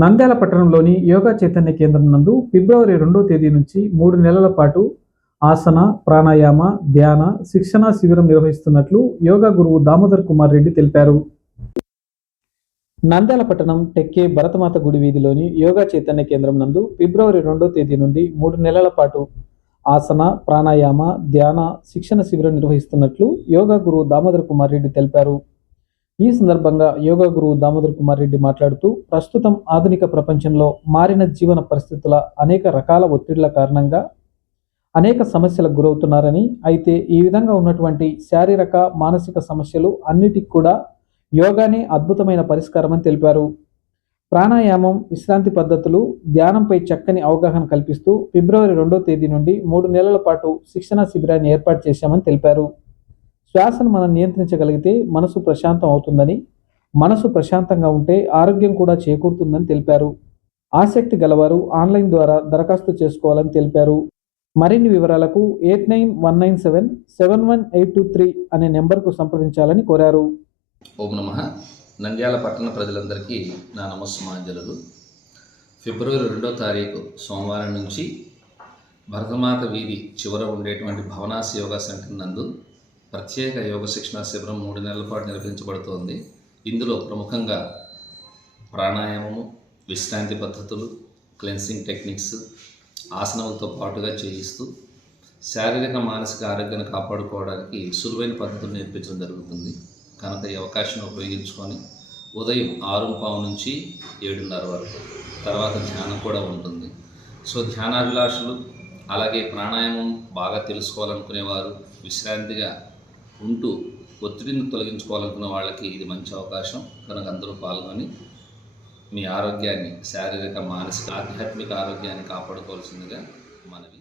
నంద్యాల పట్టణంలోని యోగా చైతన్య కేంద్రం నందు ఫిబ్రవరి 2వ తేదీ నుంచి 3 నెలల పాటు ఆసన, ప్రాణాయామ, ధ్యాన శిక్షణా శిబిరం నిర్వహిస్తున్నట్లు యోగా గురువు దామోదర్ కుమార్ రెడ్డి తెలిపారు. నంద్యాల పట్టణం టెక్కే భరతమాత గుడి వీధిలోని యోగా చైతన్య కేంద్రం నందు ఫిబ్రవరి 2వ తేదీ నుండి 3 నెలల పాటు ఆసన, ప్రాణాయామ, ధ్యాన శిక్షణ శిబిరం నిర్వహిస్తున్నట్లు యోగా గురువు దామోదర్ కుమార్ రెడ్డి తెలిపారు. ఈ సందర్భంగా యోగా గురువు దామోదర్ కుమార్ రెడ్డి మాట్లాడుతూ, ప్రస్తుతం ఆధునిక ప్రపంచంలో మారిన జీవన పరిస్థితుల అనేక రకాల ఒత్తిళ్ల కారణంగా అనేక సమస్యలకు గురవుతున్నారని, అయితే ఈ విధంగా ఉన్నటువంటి శారీరక మానసిక సమస్యలు అన్నిటికి కూడా యోగానే అద్భుతమైన పరిష్కారం అని తెలిపారు. ప్రాణాయామం, విశ్రాంతి పద్ధతులు, ధ్యానంపై చక్కని అవగాహన కల్పిస్తూ ఫిబ్రవరి 2వ తేదీ నుండి 3 నెలల పాటు శిక్షణా శిబిరాన్ని ఏర్పాటు చేశామని తెలిపారు. శ్వాసను మనం నియంత్రించగలిగితే మనసు ప్రశాంతం అవుతుందని, మనసు ప్రశాంతంగా ఉంటే ఆరోగ్యం కూడా చేకూరుతుందని తెలిపారు. ఆసక్తి గలవారు ఆన్లైన్ ద్వారా దరఖాస్తు చేసుకోవాలని తెలిపారు. మరిన్ని వివరాలకు 8919771823 అనే నెంబర్కు సంప్రదించాలని కోరారు. ఓం నమః. నంద్యాల పట్టణ ప్రజలందరికీ నా నమస్సుమాంజలులు. ఫిబ్రవరి 2వ తారీఖు సోమవారం నుంచి భరతమాత వీధి చివర ఉండేటువంటి భవనాసి యోగా సెంటర్ నందు ప్రత్యేక యోగ శిక్షణ శిబిరం 3 నెలల పాటు నిర్వహించబడుతోంది. ఇందులో ప్రముఖంగా ప్రాణాయామము, విశ్రాంతి పద్ధతులు, క్లెన్సింగ్ టెక్నిక్స్, ఆసనములతో పాటుగా చేయిస్తూ శారీరక మానసిక ఆరోగ్యాన్ని కాపాడుకోవడానికి సులువైన పద్ధతులు నేర్పించడం జరుగుతుంది. కనుక ఈ అవకాశం ఉపయోగించుకొని ఉదయం 6:15 నుంచి 7:30 వరకు, తర్వాత ధ్యానం కూడా ఉంటుంది. సో ధ్యానాభిలాషులు, అలాగే ప్రాణాయామం బాగా తెలుసుకోవాలనుకునేవారు, విశ్రాంతిగా ఉంటూ ఒత్తిడిని తొలగించుకోవాలనుకున్న వాళ్ళకి ఇది మంచి అవకాశం. కనుక అందరూ పాల్గొని మీ ఆరోగ్యాన్ని, శారీరక మానసిక ఆధ్యాత్మిక ఆరోగ్యాన్ని కాపాడుకోవాల్సిందిగా మనవి.